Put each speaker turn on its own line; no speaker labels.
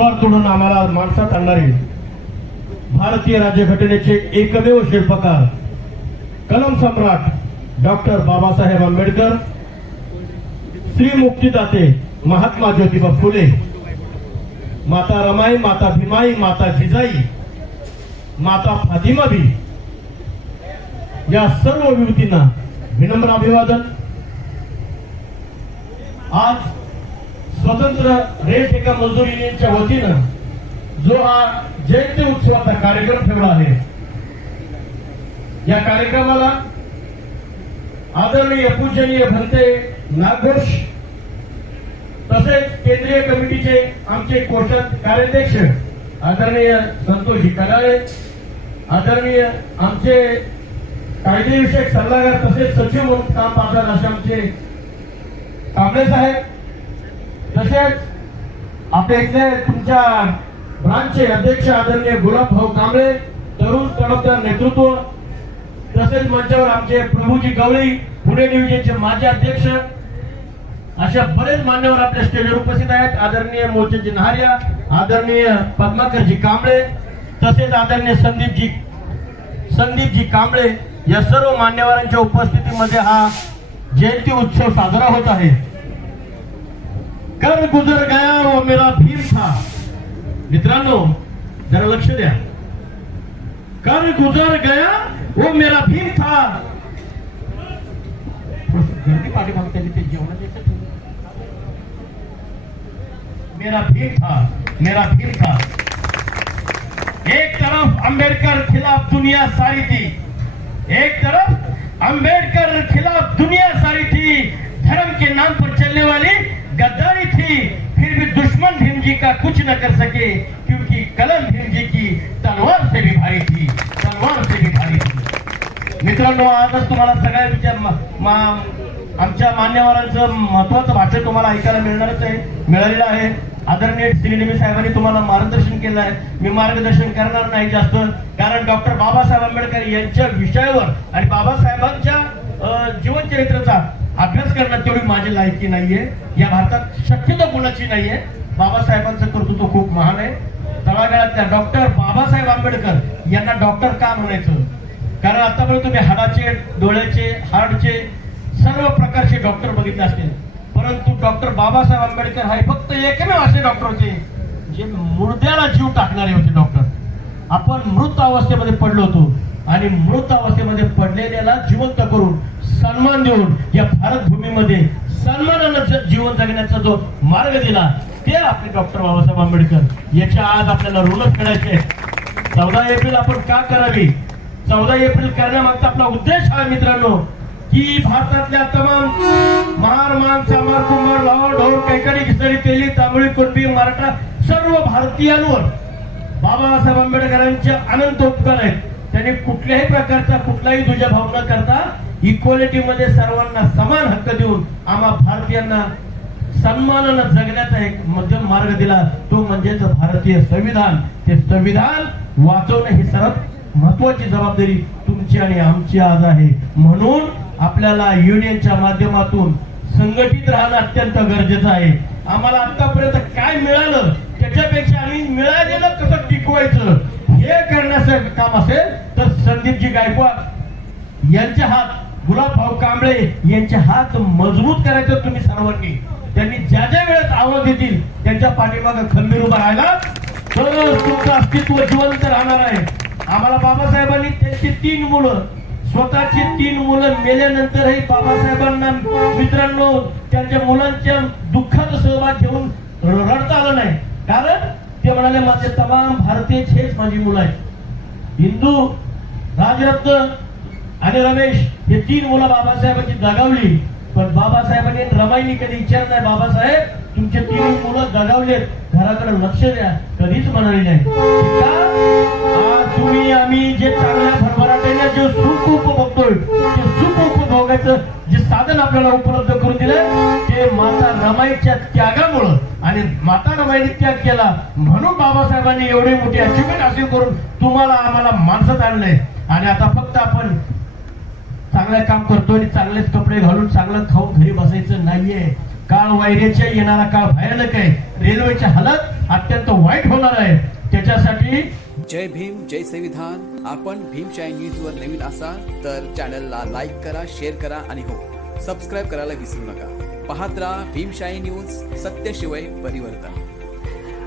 निस्वार्थ तोडून आम्हाला माणसात आणणारे भारतीय राज्यघटनेचे एकमेव शिल्पकार कलम सम्राट डॉक्टर बाबासाहेब आंबेडकर श्री मुक्तीदाते महात्मा ज्योतिबा फुले माता रमाई माता भीमाई माता जिजाई माता फातिमाबी या सर्व विभूतींना विनम्र अभिवादन. आज स्वतंत्र रेट एका मजूर युनियनच्या वतीनं जो हा जयंती उत्सवाचा कार्यक्रम ठेवला आहे. या कार्यक्रमाला आदरणीय पूजनीय भंते नागघोष तसेच केंद्रीय कमिटीचे आमचे कोषात कार्याध्यक्ष आदरणीय संतोषजी कराळे आदरणीय आमचे कायदेविषयक सल्लागार तसेच सचिव म्हणून काम पाहतात असे आमचे कांबळे साहेब. तसेच आपल्या इथले तुमच्या ब्रांचचे अध्यक्ष आदरणीय गुलाबभाऊ कांबळे तरुण तडफदार नेतृत्व तसेच मंचावर आमचे प्रभूजी गवळी पुणे डिव्हिजनचे माजी अध्यक्ष अशा बरेच मान्यवर आपल्या स्टेजवर उपस्थित आहेत. आदरणीय मोर्चेजी नहारिया आदरणीय पद्माकरजी कांबळे तसेच आदरणीय संदीपजी संदीपजी कांबळे या सर्व मान्यवरांच्या उपस्थितीमध्ये हा जयंती उत्सव साजरा होत आहे. कर गुजर गया, वो मेरा भीम था। मित्रांनो, जरा लक्ष द्या। कर गुजर गया, वो मेरा भीम था। मेरा भीम था, मेरा भीम था। एक तरफ़ अंबेडकर खिलाफ दुनिया सारी थी। एक तरफ़ अंबेडकर खिलाफ दुनिया सारी थी। धर्म के नाम पर चलने वाली जी का कुछ न कर सके क्योंकि कलम भीम जी की तलवार से भी भारी थी तलवार से भी भारी थी। मित्रांनो आजच तुम्हाला सगळ्या मा- आमच्या मान्यवरांचं महत्वाचं भाषण तुम्हाला ऐकायला मिळणारच आहे मिळालेलं आहे. आदरणीय श्रीनिमी साहेबांनी तुम्हाला मार्गदर्शन केलं आहे. मी मार्गदर्शन करणार नाही जास्त कारण डॉक्टर बाबासाहेब आंबेडकर यांच्या विषयावर आणि बाबासाहेबांच्या जीवनचरित्राचा अभ्यास करण्यात तेवढी माझी लायकी नाहीये. या भारतात शक्यतो कोणाची नाहीये. बाबासाहेबांचं कर्तृत्व खूप महान आहे. तळागाळातल्या डॉक्टर बाबासाहेब आंबेडकर यांना डॉक्टर का म्हणायचं? कारण आतापर्यंत तुम्ही हाडाचे डोळ्याचे हार्टचे सर्व प्रकारचे डॉक्टर बघितले असतील. परंतु डॉक्टर बाबासाहेब आंबेडकर हे फक्त एकमेव असे डॉक्टर होते जे मुर्द्याला जीव टाकणारे होते डॉक्टर. आपण मृत अवस्थेमध्ये पडलो होतो. आणि मृत अवस्थेमध्ये पडलेल्याला जिवंत करून सन्मान देऊन या भारत भूमीमध्ये सन्मानानं जीवन जगण्याचा जो मार्ग दिला ते आपले डॉक्टर बाबासाहेब आंबेडकर याच्या आज आपल्याला ऋण फेडायचे चौदा एप्रिल आपण का करावी? चौदा एप्रिल करण्यामागचा आपला उद्देश हा आहे मित्रांनो? की भारतातल्या तमाम महार मान चामार कुंभार लाहोर ढोर कैकडी किसरी तेली तांबळी कुर्बी मराठा सर्व भारतीयांवर बाबासाहेब आंबेडकरांचे अनंत उपकार आहेत. त्यांनी कुठल्याही प्रकारचा कुठलाही दुजाभाव न करता इक्वालिटी मध्ये सर्वांना समान हक्क देऊन आम्हा भारतीयांना सन्मानानं जगण्याचा एक मध्यम मार्ग दिला. तो म्हणजेच भारतीय संविधान. ते संविधान वाचवणं ही सर्वात महत्वाची जबाबदारी तुमची आणि आमची आज आहे. म्हणून आपल्याला युनियनच्या माध्यमातून संघटित राहणं अत्यंत गरजेचं आहे. आम्हाला आतापर्यंत काय मिळालं त्याच्यापेक्षा आम्ही मिळालेलं कसं टिकवायचं हे करण्याचं काम असेल तर गायकवाड यांचे हात गुलाबभाऊ कांबळे यांचे हात मजबूत करायचे तुम्ही सर्वांनी. त्यांनी ज्या ज्या वेळेस आवाज देतील त्यांच्या पाठीमागं खंबीर उभा राहिला तर तुमचं अस्तित्व जिवंत राहणार आहे. आम्हाला बाबासाहेबांनी त्यांची तीन मुलं स्वतःची तीन मुलं मेल्यानंतरही बाबासाहेबांना मित्रांनो त्यांच्या मुलांच्या दुःखात सहभाग घेऊन रडता आलं नाही. कारण ते म्हणाले माझे तमाम भारतीय हेच माझी मुलं आहेत. हिंदू राजरत्न आणि रमेश हे तीन मुलं बाबासाहेबांची दगावली. पण बाबासाहेबांनी आणि रमाईनी कधी विचार नाही. बाबासाहेब तुमचे तीन मुलं दगावलेत. घराकडे लक्ष द्या. कधीच म्हणाली नाही. आज तुम्ही आम्ही जे चांगल्या भरभराटीने जे सुख उपभोगतोय ते सुख उपभोगायचं जे साधन आपल्याला उपलब्ध करून दिलं ते माता रमाईच्या त्यागामुळं आणि माता रमाईने त्याग केला. म्हणून बाबासाहेबांनी एवढी मोठी अचिव्हमेंट असे करून तुम्हाला आम्हाला माणसात आणलंय आणि आता फक्त आपण चांगलं काम करतोय आणि चांगलेच कपडे घालून चांगलं खाऊन घरी बसायचं नाहीये. काळ वायरेच्या येणारा काळ भयानक आहे. रेल्वेची हालत अत्यंत वाईट होणार आहे. त्याच्यासाठी
जय भीम जय संविधान. आपण भीमशाही न्यूजवर नवीन असाल तर चॅनलला लाईक करा शेअर करा आणि हो सबस्क्राईब करायला विसरू नका. पाहत राहा भीमशाही न्यूज सत्यशिवाय परिवर्तन.